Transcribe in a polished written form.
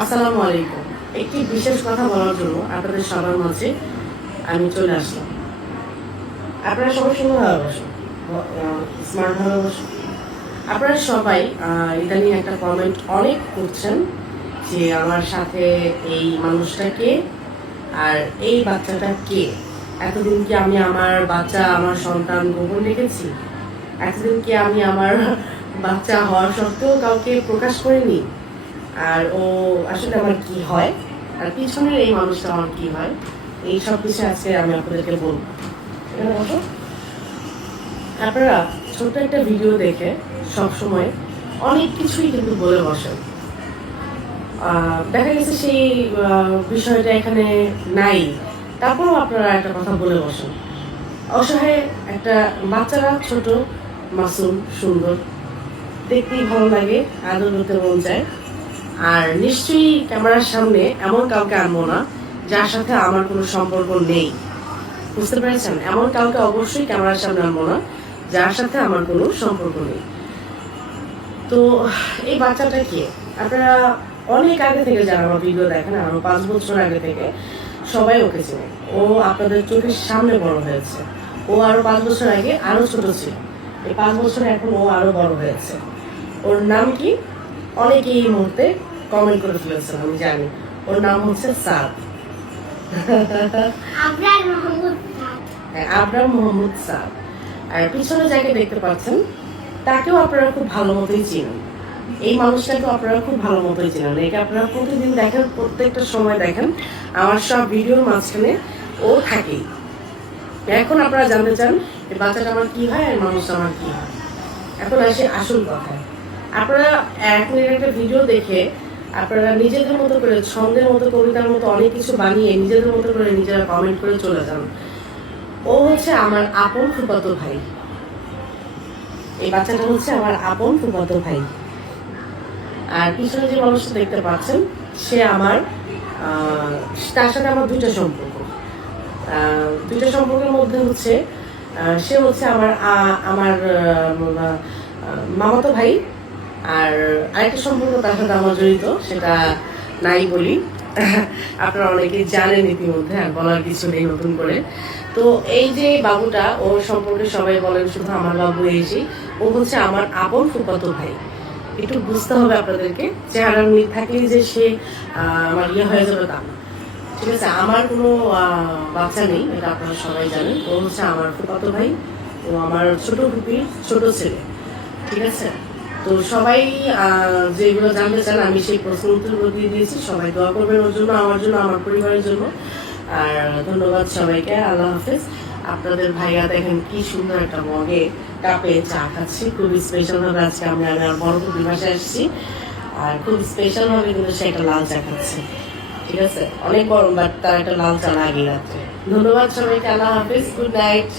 আসসালামু আলাইকুম। একটি বিশেষ কথা বলার জন্য আপনাদের সবার মাঝে আমি চলে আসলাম। আপনারা সবাই সুন্দরভাবে বসুন, স্মার্টভাবে বসুন। আপনারা সবাই ইদানিং একটা কমেন্ট অনেক করছেন যে আমার সাথে এই মানুষটা কে আর এই বাচ্চাটা কে। এতদিন কি আমি আমার বাচ্চা, আমার সন্তান গোপন রেখেছি? এতদিন কি আমি আমার বাচ্চা হওয়ার সত্ত্বেও কাউকে প্রকাশ করিনি? আর ও আসলে আমার কি হয়, আর পিছনের এই মানুষটা আমার কি হয়, এই সব কিছু আজকে আমি আপনাদেরকে বলবো। এখানে বসো। আপনারা ছোট্ট একটা ভিডিও দেখে সবসময় অনেক কিছুই কিন্তু বলে বসেন। দেখা গেছে সেই বিষয়টা এখানে নাই, তারপরেও আপনারা একটা কথা বলে বসেন। অসহায় একটা বাচ্চারা ছোট, মাসুম, সুন্দর, দেখতেই ভালো লাগে, আদর করতে মন চায়। আর নিশ্চয়ই ক্যামেরার সামনে এমন কাউকে আনবো না যার সাথে আমার কোনো সম্পর্ক নেই। বুঝতে পেরেছেন? এমন কাউকে অবশ্যই ক্যামেরার সামনে আনবো না যার সাথে আমার কোনো সম্পর্ক নেই। তো এই বাচ্চাটা কে? আপনারা অনেক আগে থেকে যারা আমার ভিডিও দেখেন, আরো 5 বছর আগে থেকে সবাই ওকে চেনে। ও আপনাদের চোখের সামনে বড় হয়েছে। ও আরো 5 বছর আগে আরো ছোট ছিল। এই 5 বছরে এখন ও আরো বড় হয়েছে। ওর নাম কি? অনেকে এই মুহূর্তে কমেন্ট করে ফেলেছেন, আমি জানি। ওর নাম হচ্ছে সাদ। আবরার মোহাম্মদ সাদ। আর পিছনে যাকে দেখতে পাচ্ছেন তাকেও আপনারা খুব ভালো মতোই চিনেন। এই মানুষটাকেও আপনারা খুব ভালো মতোই চিনেন। একে আপনারা প্রতিদিন দেখেন, প্রত্যেকটা সময় দেখেন। আমার সব ভিডিওর মাঝখানে ও থাকেই। এখন আপনারা জানতে চান যে বাচ্চাটা আমার কি হয় আর মানুষটা আমার কি হয়। এখন আসে আসল কথায়। আপনারা 1 মিনিট একটা ভিডিও দেখে আপনারা নিজেদের মতো করে, ছন্দের মতো, কবিতার মতো অনেক কিছু বানিয়ে নিজেদের মতো করে নিজেরা কমেন্ট করে চলে যান। ও হচ্ছে আমার আপন ফুফাতো ভাই। এই বাচ্চাটা হচ্ছে আমার আপন ফুফাতো ভাই। আর পিছনে যে মানুষটা দেখতে পাচ্ছেন সে আমার, তার সাথে আমার 2টা সম্পর্ক। 2টা সম্পর্কের মধ্যে হচ্ছে সে হচ্ছে আমার মামাতো ভাই। আর আরেকটা সম্পর্ক তার সাথে আমার জড়িত, সেটা নাই বলি। আপনারা অনেকেই জানেন ইতিমধ্যে, আর বলার কিছু নেই নতুন করে। তো এই যে বাবুটা, ওর সম্পর্কে সবাই বলেন শুধু আমার বাবু। এই যে ও হচ্ছে আমার আপন ফুফাতো ভাই। একটু বুঝতে হবে আপনাদেরকে, চেহারা মিল থাকলেই যে সে আমার হয়ে যাবে তা না। ঠিক আছে? আমার কোনো বাচ্চা নেই, এটা আপনারা সবাই জানেন। ও হচ্ছে আমার ফুফাতো ভাই, ও আমার ছোট ফুপির ছোট ছেলে। ঠিক আছে? তো সবাই যেগুলো জানতে চান আমি সেই প্রশ্ন উত্তর দিয়ে দিয়েছি। সবাই দোয়া করবেন ওর জন্য, আমার জন্য, আমার পরিবারের জন্য। আর ধন্যবাদ সবাইকে। আল্লাহ হাফেজ। আপনাদের ভাইয়া দেখেন কি সুন্দর একটা মগে কাপে চা খাচ্ছি। খুবই স্পেশাল ভাবে আজকে আমি আমার বড় খুবই বাসায় আসছি, আর খুব স্পেশাল ভাবে কিন্তু সে একটা লাল চা খাচ্ছে। ঠিক আছে? অনেক গরম, বাট তার একটা লাল চা লাগে রাত্রে। ধন্যবাদ সবাইকে। আল্লাহ হাফেজ। Good night.